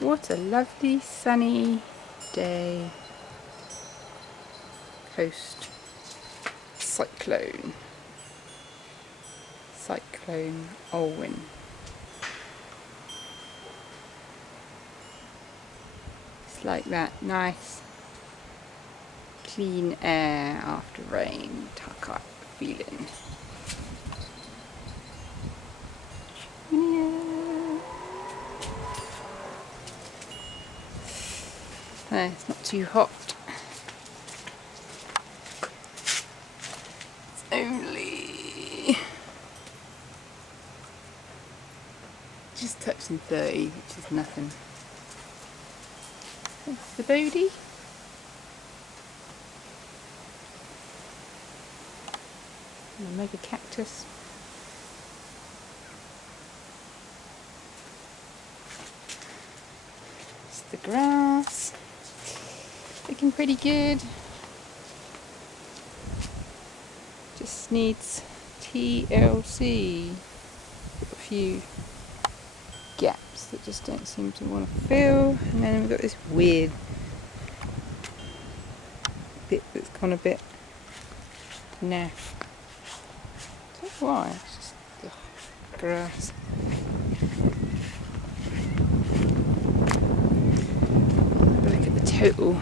What a lovely sunny day. Coast cyclone. Cyclone Olwyn. It's like that nice clean air after rain, tuck up feeling. It's not too hot. It's only just touching 30, which is nothing. That's the Bodhi. And a mega cactus. It's the grass. Looking pretty good. Just needs TLC. Got a few gaps that just don't seem to want to fill. And then we've got this weird bit that's gone a bit naff. I don't know why, it's just grass. Have a look at the total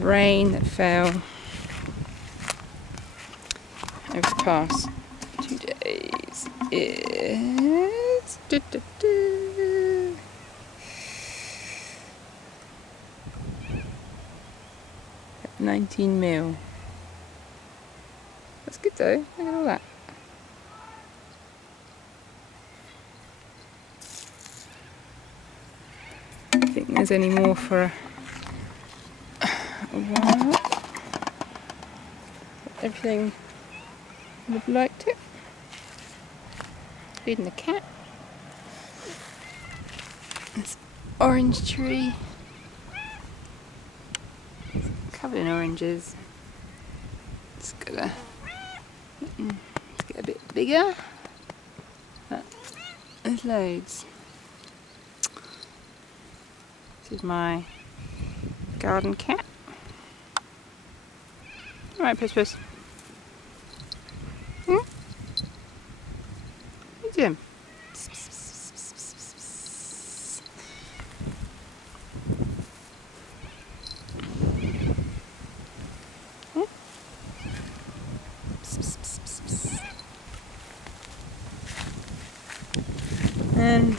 rain that fell over the past 2 days is 19 mil. That's good though, look at all that. I don't think there's any more for a while. Everything would have liked it. Including the cat. This orange tree. It's covered in oranges. It's gonna let's get a bit bigger. But there's loads. This is my garden cat. Alright, Puss Puss. What are you doing? And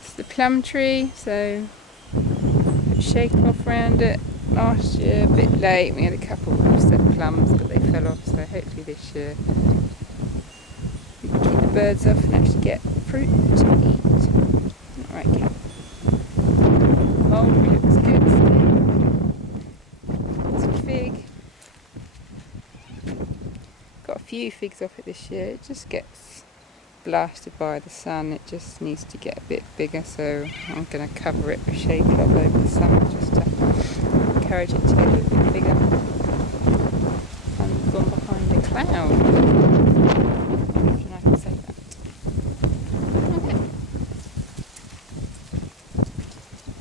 it's the plum tree, so put shake off around it last year, a bit late. We had a couple of said plums, but they fell off, so hopefully this year we can keep the birds off and actually get fruit to eat. Alright, cat. Mulberry looks good still. It's a fig. Got a few figs off it this year. It just gets blasted by the sun. It just needs to get a bit bigger, so I'm going to cover it with shade cloth over the summer just to encourage it to get a little bit bigger. And gone behind a cloud. If I can say that. Okay. A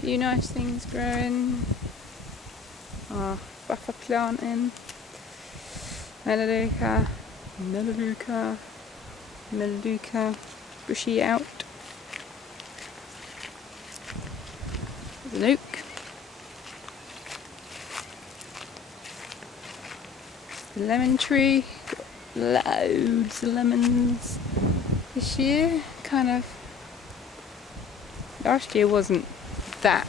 few nice things growing. Our buffer planting. Melaleuca, bushy out. There's an oak. The lemon tree. Got loads of lemons this year. Kind of. Last year wasn't that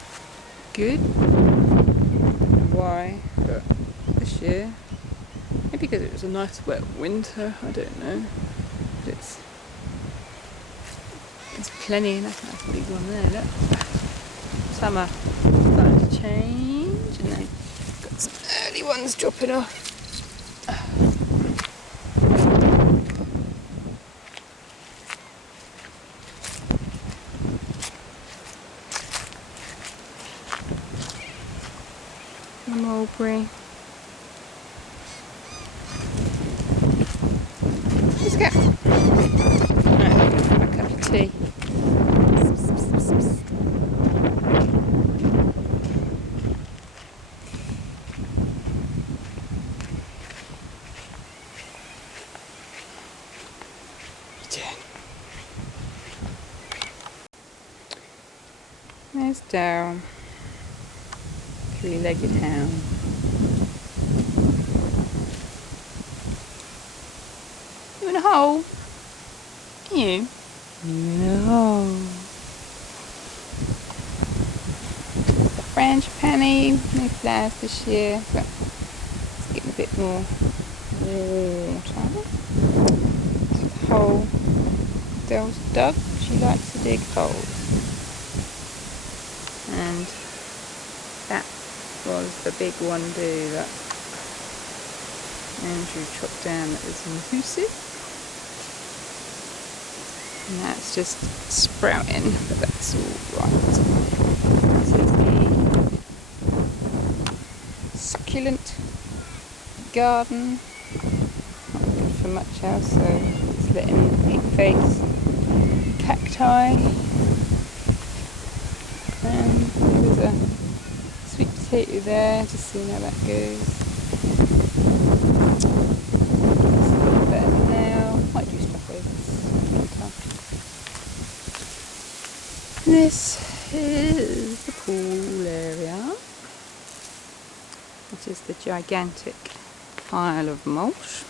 good. I don't know why, but this year. Maybe because it was a nice wet winter, I don't know. But there's plenty, and that's a nice big one there, look. Summer starting to change, and then got some early ones dropping off. Mulberry. Let's go. Right. tea. There's Daryl, three-legged hound. You in a hole? You? No. The frangipani, no flowers this year, but it's getting a bit more water. So the hole, Dell's dug, she likes to dig holes. And that was the big wandoo that Andrew chopped down that was invasive. And that's just sprouting, but that's alright. This is the succulent garden. Not good for much else, so it's letting pink face cacti. There's a sweet potato there, just seeing how that goes. It's a little better now. Might do stuff over this winter. This is the pool area, which is the gigantic pile of mulch.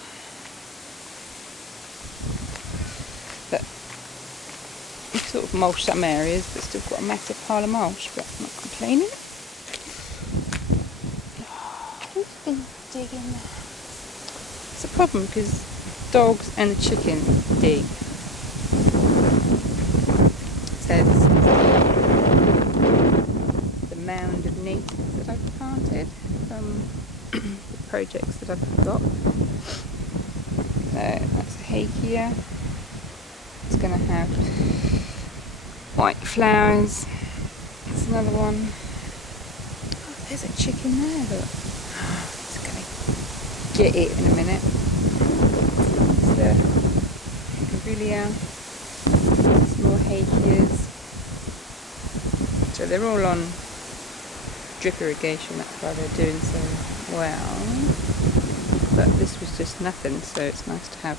But we've sort of mulched some areas, but still got a massive pile of mulch, but I'm not complaining. Who's been digging there? It's a problem because dogs and the chicken dig. So this is the mound of natives that I've planted from the projects that I've got. So that's a Hakea. It's going to have white flowers. There's another one. Oh, there's a chicken there, look. It's going to get it in a minute. It's the Bougainvillea. Some more Hakeas. So they're all on drip irrigation, that's why they're doing so well. But this was just nothing, so it's nice to have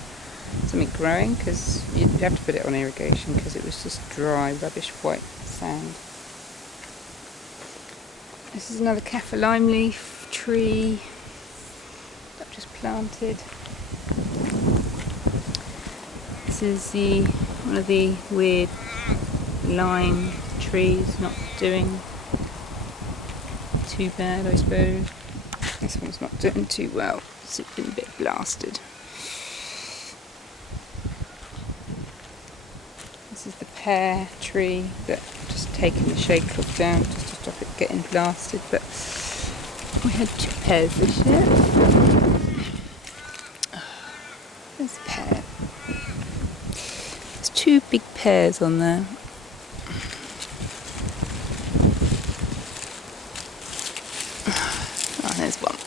something growing, because you have to put it on irrigation because it was just dry, rubbish white sand. This is another kaffir lime leaf tree that I've just planted. This is one of the weird lime trees, not doing too bad, I suppose. This one's not doing too well, it's been a bit blasted. This is the pear tree that I've just taken the shade cloth down just to stop it getting blasted, but we had 2 pears this year. There's a pear. There's 2 big pears on there. Oh, there's one.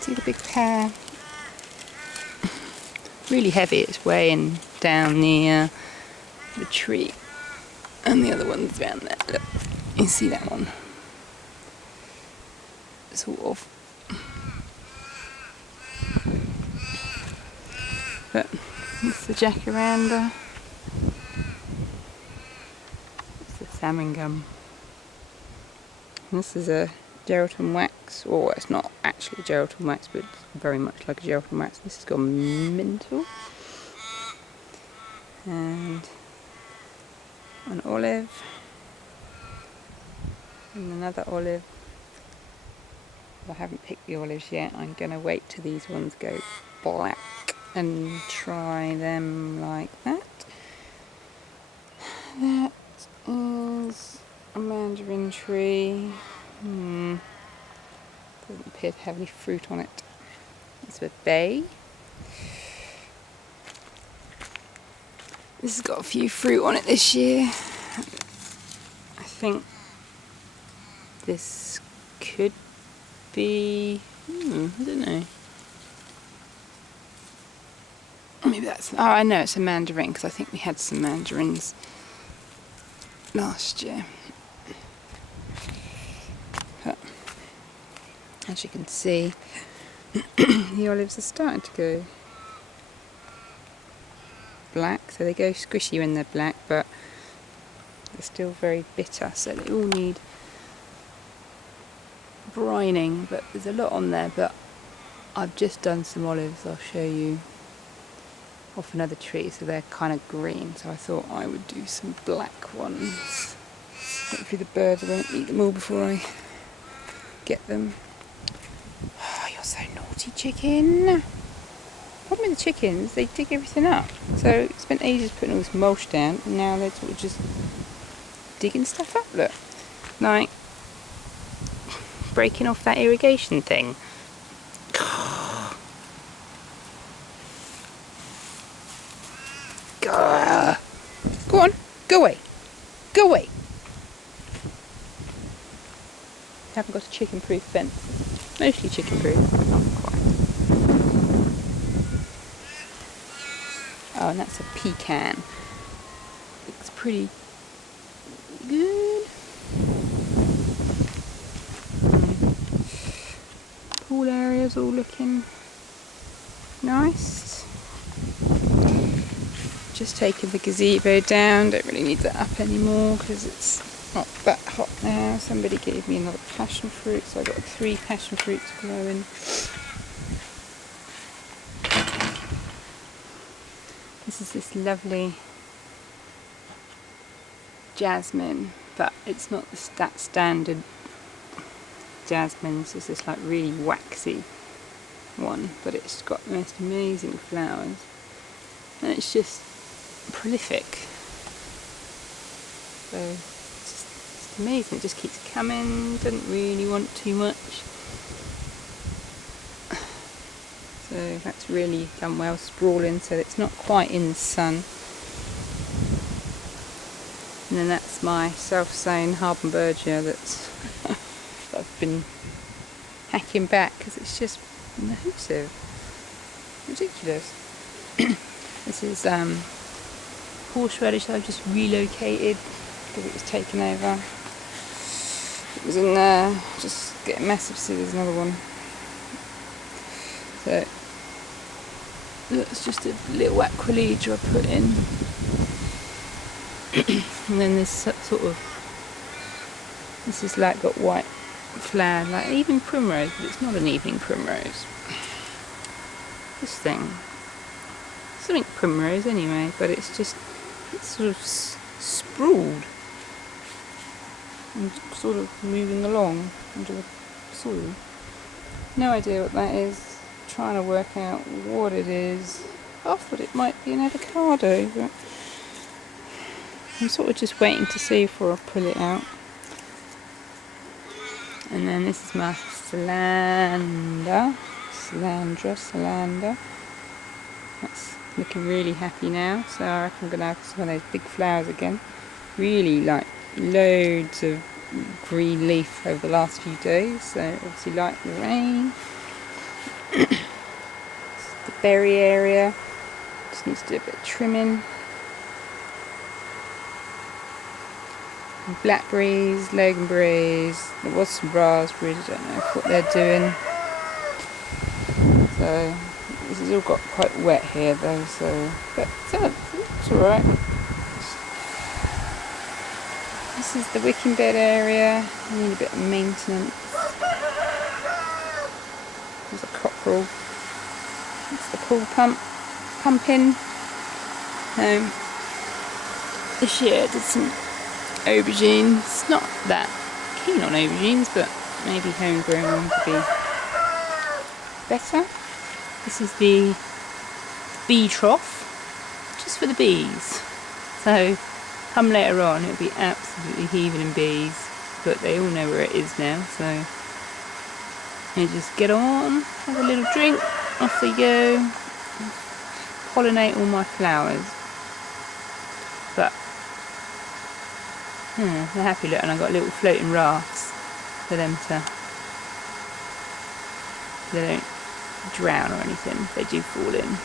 See the big pear? Really heavy, it's weighing down the tree, and the other one's down there. Look, you see that one? Sort of. But it's the jacaranda. It's the salmon gum. And this is a gelatin wax, or it's not actually gelatin wax, but it's very much like a gelatin wax. This has got mental. And an olive. And another olive. I haven't picked the olives yet. I'm going to wait till these ones go black and try them like that. That is a mandarin tree. Doesn't appear to have any fruit on it. It's a bay. This has got a few fruit on it this year. I think this could be, I don't know. Maybe that's, oh, I know it's a mandarin because I think we had some mandarins last year. But as you can see, the olives are starting to go black, so they go squishy when they're black, but they're still very bitter, so they all need brining. But there's a lot on there, but I've just done some olives, I'll show you, off another tree, so they're kind of green, so I thought I would do some black ones. Hopefully the birds won't eat them all before I get them. Oh, you're so naughty, chicken. Problem with the chickens, they dig everything up. So I spent ages putting all this mulch down, and now they're sort of just digging stuff up, look. Like breaking off that irrigation thing. Go on, go away. Go away. Haven't got a chicken-proof fence. Mostly chicken-proof, but not quite. Oh, and that's a pecan. Looks pretty good. Pool area's all looking nice. Just taking the gazebo down, don't really need that up anymore because it's not that hot now. Somebody gave me another passion fruit, so I got 3 passion fruits growing. This is this lovely jasmine, but it's not that standard jasmine, it's this like really waxy one, but it's got the most amazing flowers and it's just prolific, so it's just amazing. It just keeps coming, doesn't really want too much, so that's really done well, sprawling so it's not quite in the sun. And then that's my self-sown Hardenbergia that's I've been hacking back because it's just massive, ridiculous. This is horseradish that I've just relocated because it was taken over. It was in there, just getting massive. See, there's another one. So that's just a little aquilegia I put in. And then this sort of, this is like got white flower, like evening primrose, but it's not an evening primrose. This thing, something primrose anyway, but it's just, it's sort of sprawled and sort of moving along under the soil. No idea what that is. Trying to work out what it is. I thought it might be an avocado, but I'm sort of just waiting to see before I pull it out. And then this is my Salander. That's looking really happy now, so I reckon I'm going to have some of those big flowers again. Really like loads of green leaf over the last few days, so obviously like the rain. The berry area just needs to do a bit of trimming. Blackberries, loganberries, there was some raspberries, I don't know what they're doing. So this has all got quite wet here though, so but it's alright. This is the wicking bed area, I need a bit of maintenance. There's a cockerel. It's the pool pump pumping. This year I did some aubergines. Not that keen on aubergines, but maybe homegrown ones would be better. This is the bee trough, just for the bees. So come later on it'll be absolutely heaving in bees, but they all know where it is now, so you just get on, have a little drink, off they go, pollinate all my flowers. But they're happy looking. I've got little floating rafts for them to, they don't drown or anything if they do fall in.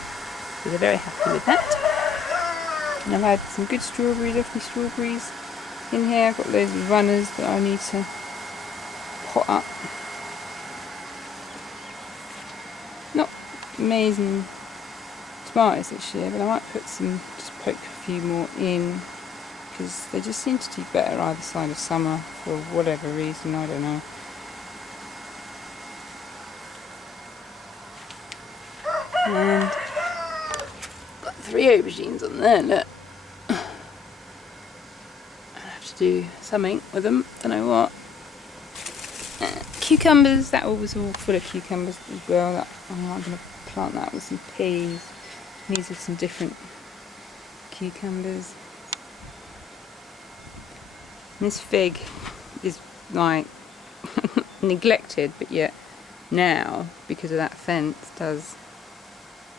So they're very happy with that. And I've had some good strawberries, lovely strawberries in here. I've got loads of runners that I need to pot up. Not amazing tomatoes this year, but I might just poke a few more in, because they just seem to do better either side of summer for whatever reason, I don't know. And got 3 aubergines on there, look. I have to do something with them, don't know what. Cucumbers, that was all full of cucumbers as well. I'm going to plant that with some peas. These are some different cucumbers. And this fig is like neglected, but yet now, because of that fence, does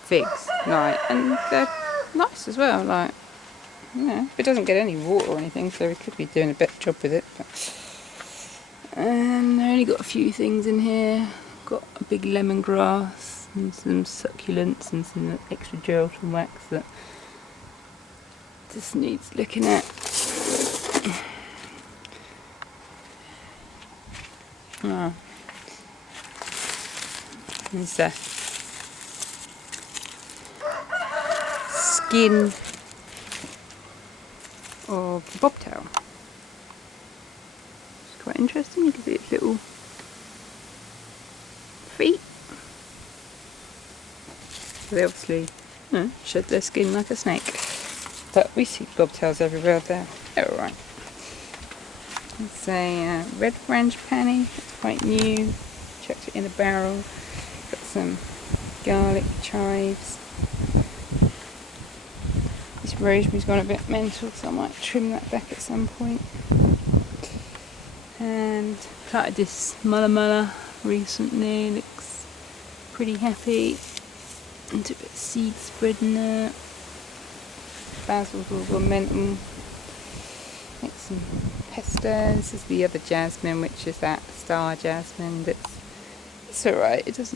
figs, like, and they're nice as well, like, you know, it doesn't get any water or anything, so we could be doing a better job with it. But I only got a few things in here. Got a big lemongrass and some succulents and some extra gelatin wax that just needs looking at. Oh. There's a skin of the bobtail. It's quite interesting. You can see its little feet. So they obviously, you know, shed their skin like a snake. But we see bobtails everywhere there. They're alright. It's a red frangipani. It's quite new. Chucked it in a barrel. Got some garlic chives. This rosemary's gone a bit mental, so I might trim that back at some point. And planted this mulla mulla recently. Looks pretty happy. And a bit of seed spread in there. Basil's all gone mental. Make some pesto. This is the other jasmine, which is that star jasmine. It's alright. It's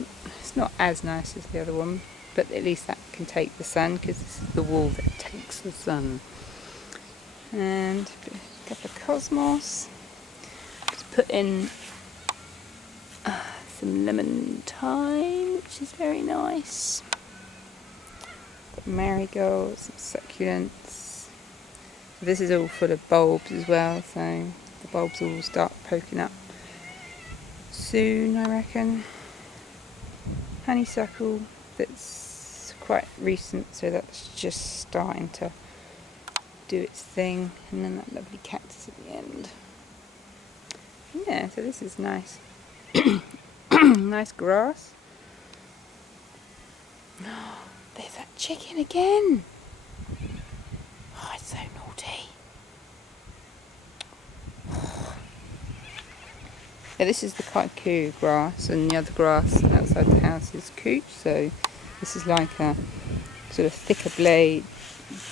not as nice as the other one, but at least that can take the sun, because this is the wall that takes the sun. And a couple of cosmos. Just put in some lemon thyme, which is very nice. Got marigolds, some succulents. This is all full of bulbs as well, so the bulbs will start poking up soon, I reckon. Honeysuckle, that's quite recent, so that's just starting to do its thing. And then that lovely cactus at the end. Yeah, so this is nice. Nice grass. There's that chicken again. Oh, it's so naughty. Yeah, this is the kaiku grass, and the other grass outside the house is cooch, so this is like a sort of thicker blade,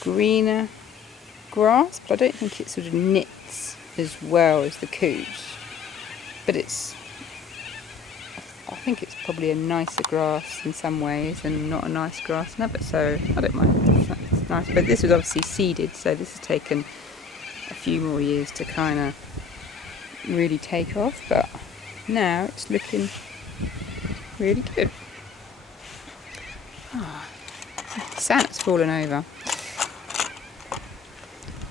greener grass, but I don't think it sort of knits as well as the cooch. But I think it's probably a nicer grass in some ways and not a nice grass in others, so I don't mind. It's nice, but this was obviously seeded, so this has taken a few more years to kind of really take off, but now it's looking really good. Oh, Santa's fallen over.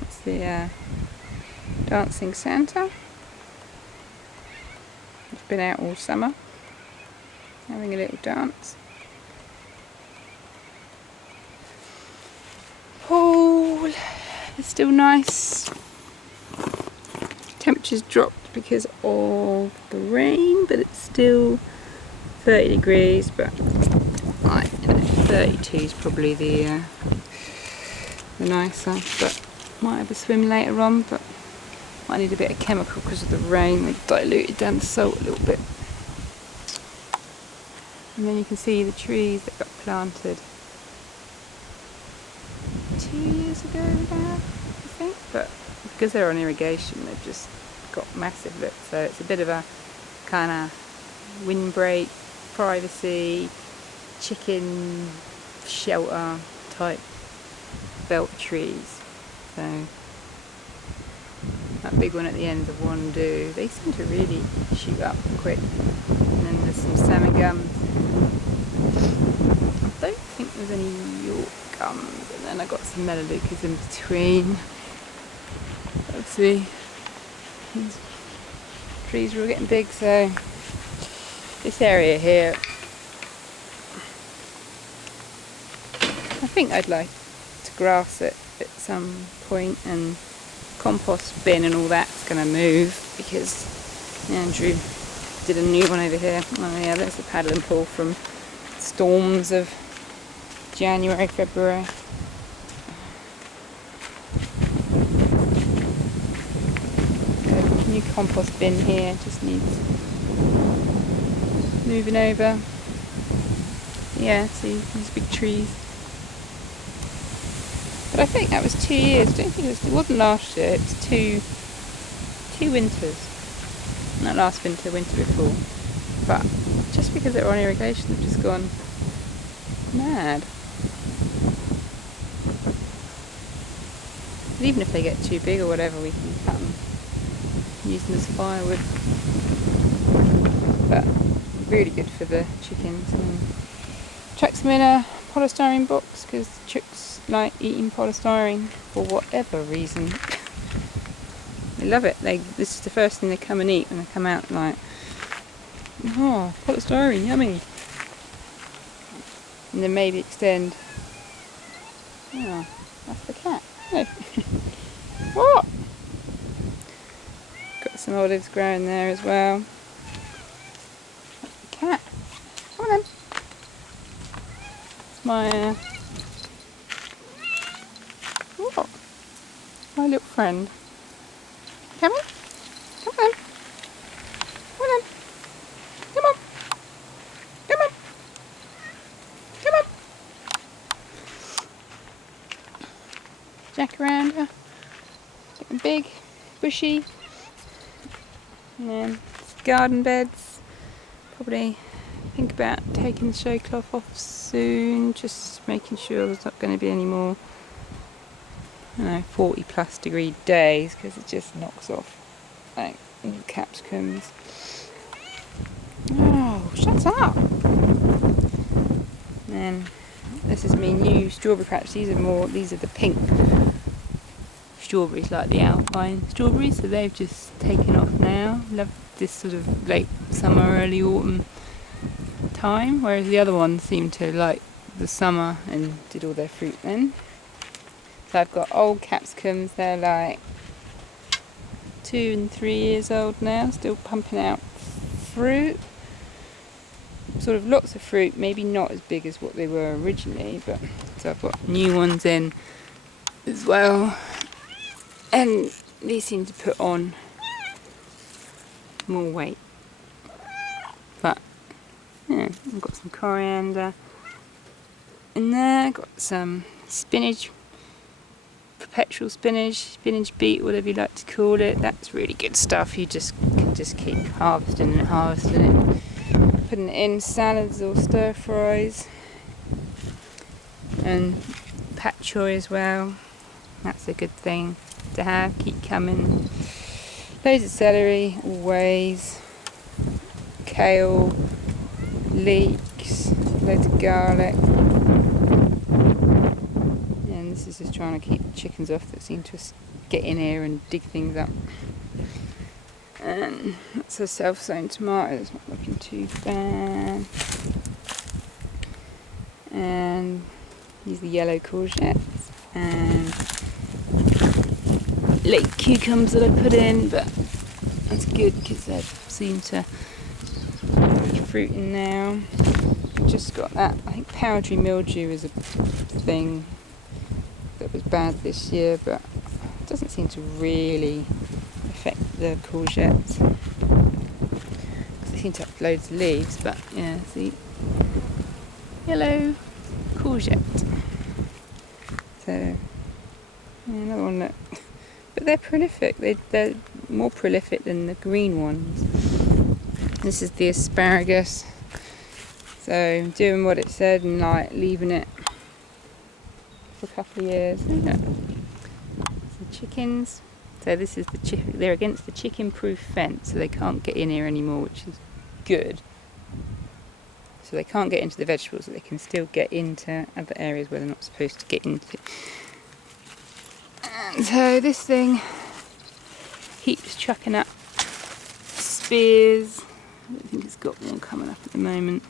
It's the dancing Santa. It's been out all summer, having a little dance. Pool is still nice. Temperature's dropped because of the rain, but it's still 30 degrees, but like, 32 is probably the nicer, but might have a swim later on, but might need a bit of chemical because of the rain. They've diluted down the salt a little bit. And then you can see the trees that got planted 2 years ago now, I think, but because they're on irrigation, they've just got massive look. So it's a bit of a kind of windbreak, privacy, chicken shelter type belt trees. So that big one at the end of Wandoo, they seem to really shoot up quick. And then there's some salmon gums. I don't think there's any York gums. And then I got some melaleucas in between. Obviously, these trees are all getting big, so this area here, I think I'd like to grass it at some point, and compost bin and all that's going to move because Andrew did a new one over here. Oh yeah, there's the paddle and pull from storms of January, February. The new compost bin here just needs moving over. Yeah, see these big trees. But I think that was 2 years. I don't think it wasn't last year. It was two winters. Not last winter, winter before. But just because they were on irrigation, they've just gone mad. But even if they get too big or whatever, we can cut them, use them as firewood. But really good for the chickens. And chuck them in a polystyrene box because the chicks like eating polystyrene for whatever reason. They love it. This is the first thing they come and eat when they come out, like, oh, polystyrene, yummy. And then maybe extend. Oh, that's the cat. No. What? Got some olives growing there as well. That's the cat. Come on then. It's my what? My little friend. Come on. Come on. Come on. Come on. Come on. Come on. Jacaranda. Getting big, bushy. And then garden beds. Probably think about taking the show cloth off soon. Just making sure there's not going to be any more 40 plus degree days, because it just knocks off like all the capsicums. Oh, shut up! And then this is my new strawberry patch. These are the pink strawberries, like the Alpine strawberries. So they've just taken off now. Love this sort of late summer, early autumn time, whereas the other ones seem to like the summer and did all their fruit then. So I've got old capsicums, they're like 2 and 3 years old now, still pumping out fruit. Sort of lots of fruit, maybe not as big as what they were originally, but so I've got new ones in as well. And these seem to put on more weight. But yeah, I've got some coriander in there, got some spinach, perpetual spinach beet, whatever you like to call it. That's really good stuff. You can just keep harvesting it, putting it in salads or stir fries. And pak choi as well. That's a good thing to have. Keep coming. Loads of celery, always. Kale, leeks, loads of garlic. And this is just trying to keep the chickens off that seem to get in here and dig things up. And that's a self-sown tomato, it's not looking too bad. And these are the yellow courgettes and late cucumbers that I put in, but that's good because they seem to be fruiting now. Just got that, I think powdery mildew is a thing that was bad this year, but it doesn't seem to really affect the courgettes because they seem to have loads of leaves. But yeah, see, yellow courgette. So yeah, another one that, but they're prolific. They're more prolific than the green ones. This is the asparagus. So doing what it said and like leaving it for a couple of years. Yeah. Some chickens. So this is they're against the chicken-proof fence, so they can't get in here anymore, which is good. So they can't get into the vegetables, but they can still get into other areas where they're not supposed to get into. And so this thing keeps chucking up spears. I don't think it's got one coming up at the moment,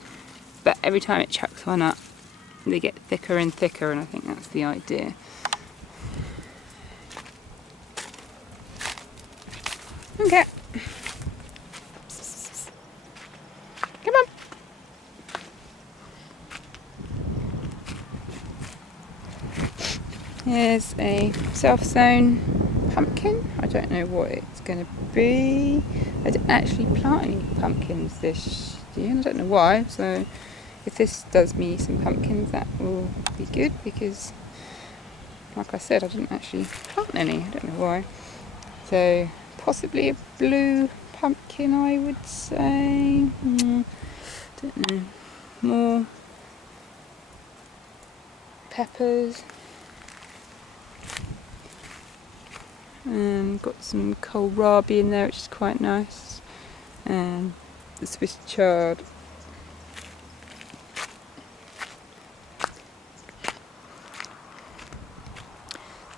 but every time it chucks one up, they get thicker and thicker, and I think that's the idea. Okay. Come on. Here's a self-sown pumpkin. I don't know what it's going to be. I didn't actually plant any pumpkins this year, and I don't know why. So if this does me some pumpkins, that will be good, because like I said, I didn't actually plant any. I don't know why. So possibly a blue pumpkin, I would say. Don't know. More peppers. Got some kohlrabi in there, which is quite nice. And the Swiss chard.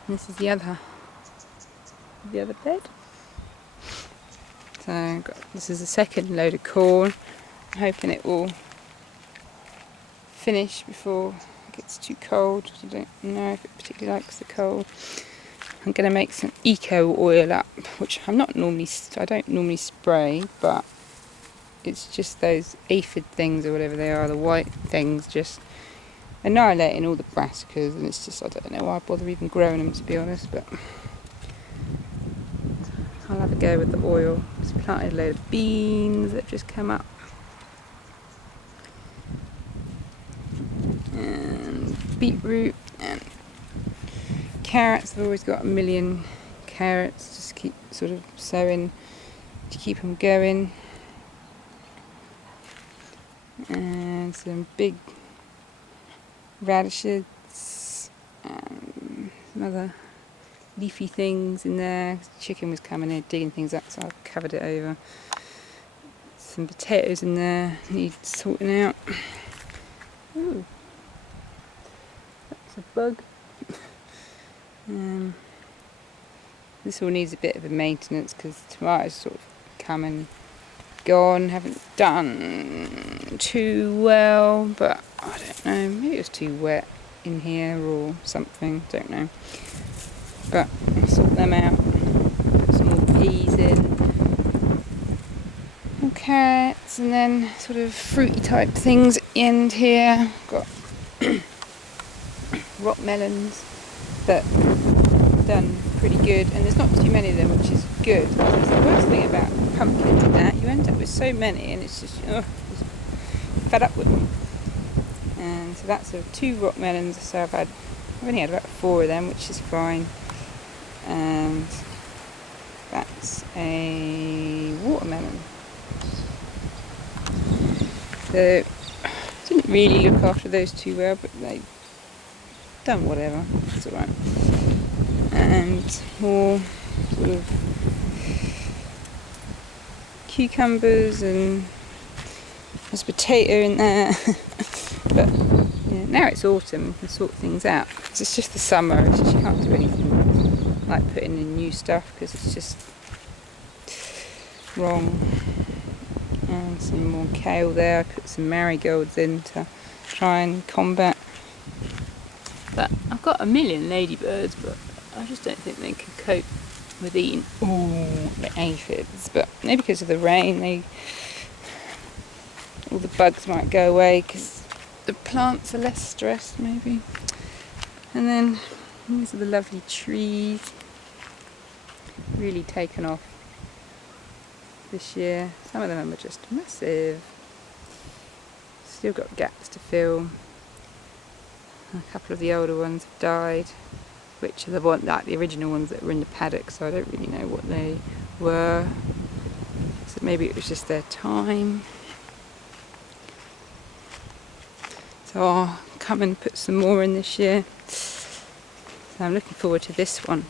And this is the other bed. So this is the second load of corn. I'm hoping it will finish before it gets too cold. I don't know if it particularly likes the cold. I'm going to make some eco oil up, which I don't normally spray, but it's just those aphid things or whatever they are, the white things, just annihilating all the brassicas, and it's just, I don't know why I bother even growing them, to be honest, but I'll have a go with the oil. Just planted a load of beans that have just come up. And beetroot and carrots. I've always got a million carrots, just keep sort of sowing to keep them going. And some big radishes and some other leafy things in there. The chicken was coming in digging things up, so I've covered it over. Some potatoes in there need sorting out. Ooh, that's a bug. This all needs a bit of a maintenance, because tomatoes sort of come and gone, haven't done too well, but I don't know, maybe it was too wet in here or something, don't know. But I'll sort them out, put some more peas in, and carrots, and then sort of fruity type things at the end here. Got rock melons that have done pretty good, and there's not too many of them, which is good. That's the worst thing about pumpkins and that, you end up with so many and it's just, just fed up with them. And so that's 2 rock melons, so I've only had about 4 of them, which is fine. And that's a watermelon. So I didn't really look after those too well, but they've done whatever, it's alright. And more sort of cucumbers, and there's a potato in there. But yeah, now it's autumn, you can sort things out. It's just the summer, it's just, you can't do anything like putting in new stuff, because it's just wrong. And some more kale there. I put some marigolds in to try and combat. But I've got a million ladybirds, but I just don't think they can cope with eating all the aphids. But maybe because of the rain, all the bugs might go away because the plants are less stressed, maybe. And then these are the lovely trees, really taken off this year. Some of them are just massive. Still got gaps to fill. A couple of the older ones have died, which are the original ones that were in the paddock, so I don't really know what they were. So maybe it was just their time. So I'll come and put some more in this year. So I'm looking forward to this one.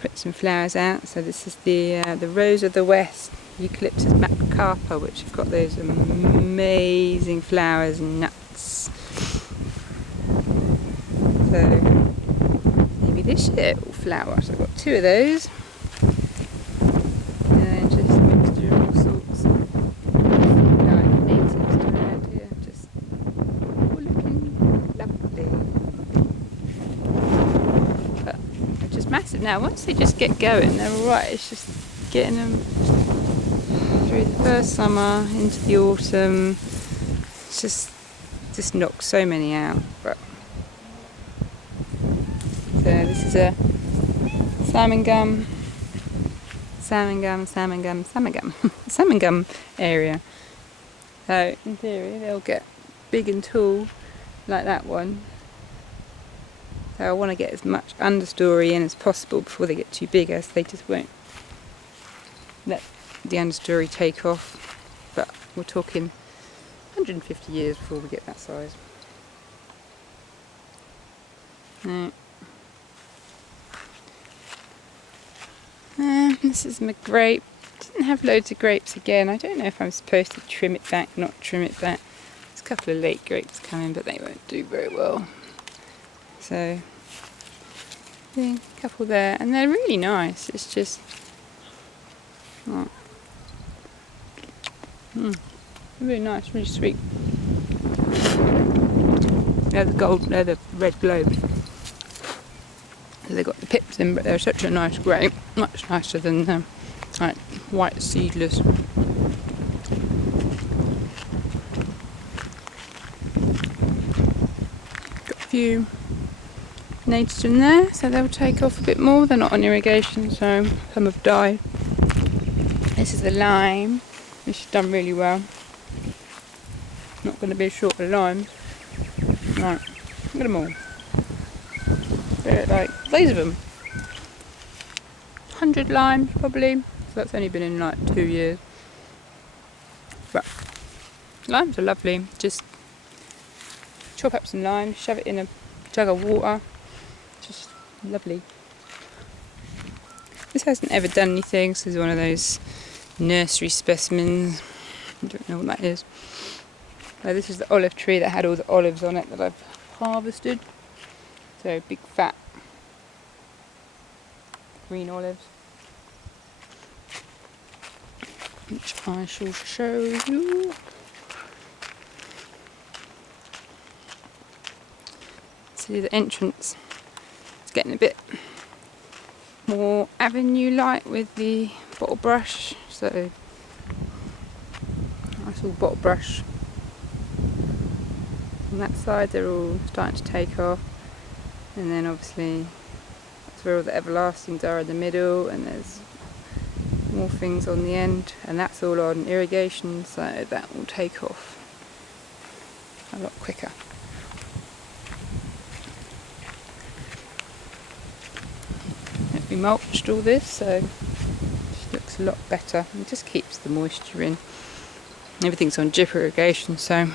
Put some flowers out. So this is the Rose of the West, Eucalyptus macrocarpa, which have got those amazing flowers and nuts. So maybe this year it will flower. So I've got 2 of those. And just a mixture of all sorts of like natives around here. Just all looking lovely. But they're just massive now. Once they just get going, they're alright. It's just getting them through the first summer into the autumn. It's just knocks so many out. But so this is a salmon gum area. So in theory they'll get big and tall like that one. So I want to get as much understory in as possible before they get too big, as they just won't let the understory take off. But we're talking 150 years before we get that size. Now, this is my grape. Didn't have loads of grapes again. I don't know if I'm supposed to trim it back, not trim it back. There's a couple of late grapes coming, but they won't do very well. So, yeah, a couple there, and they're really nice. It's just, really nice, really sweet. They're the red globes. They got the pips in, but they're such a nice grape, much nicer than the like white seedless. Got a few natives in there, so they'll take off a bit more. They're not on irrigation, so some have died. This is the lime, which has done really well. Not going to be short of limes. Right, look at them all. They're like loads of them. 100 limes probably. So that's only been in like 2 years. But limes are lovely. Just chop up some limes, shove it in a jug of water. Just lovely. This hasn't ever done anything, so this is one of those nursery specimens. I don't know what that is. This is the olive tree that had all the olives on it that I've harvested. So big fat green olives, which I shall show you. See the entrance. It's getting a bit more avenue-like with the bottle brush. So nice all bottle brush. On that side they're all starting to take off. And then obviously that's where all the everlastings are in the middle, and there's more things on the end, and that's all on irrigation, so that will take off a lot quicker. We mulched all this, so it just looks a lot better. It just keeps the moisture in. Everything's on drip irrigation, so.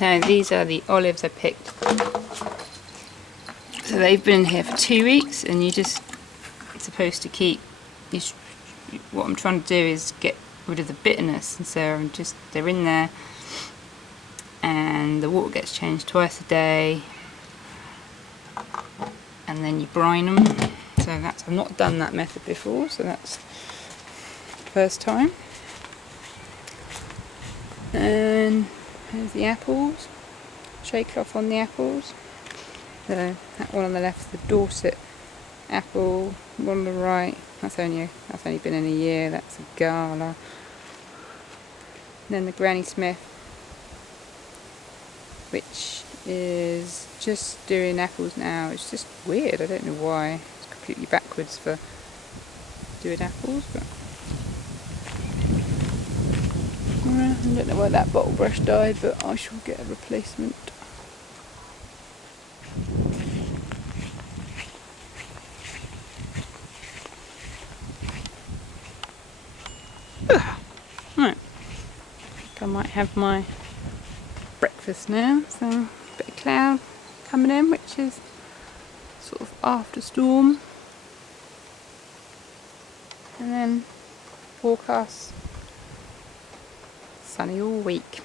Now these are the olives I picked. So they've been in here for 2 weeks, and you're just supposed to keep. What I'm trying to do is get rid of the bitterness, and so they're in there, and the water gets changed twice a day, and then you brine them. So I've not done that method before, so that's the first time. And here's the apples, shade cloth on the apples. So that one on the left is the Dorset apple, one on the right, that's only been in a year, that's a Gala. And then the Granny Smith, which is just doing apples now. It's just weird, I don't know why. It's completely backwards for doing apples, but I don't know why that bottle brush died, but I shall get a replacement. Right, I think I might have my breakfast. breakfast now, so a bit of cloud coming in, which is sort of after storm, and then forecast sunny all week.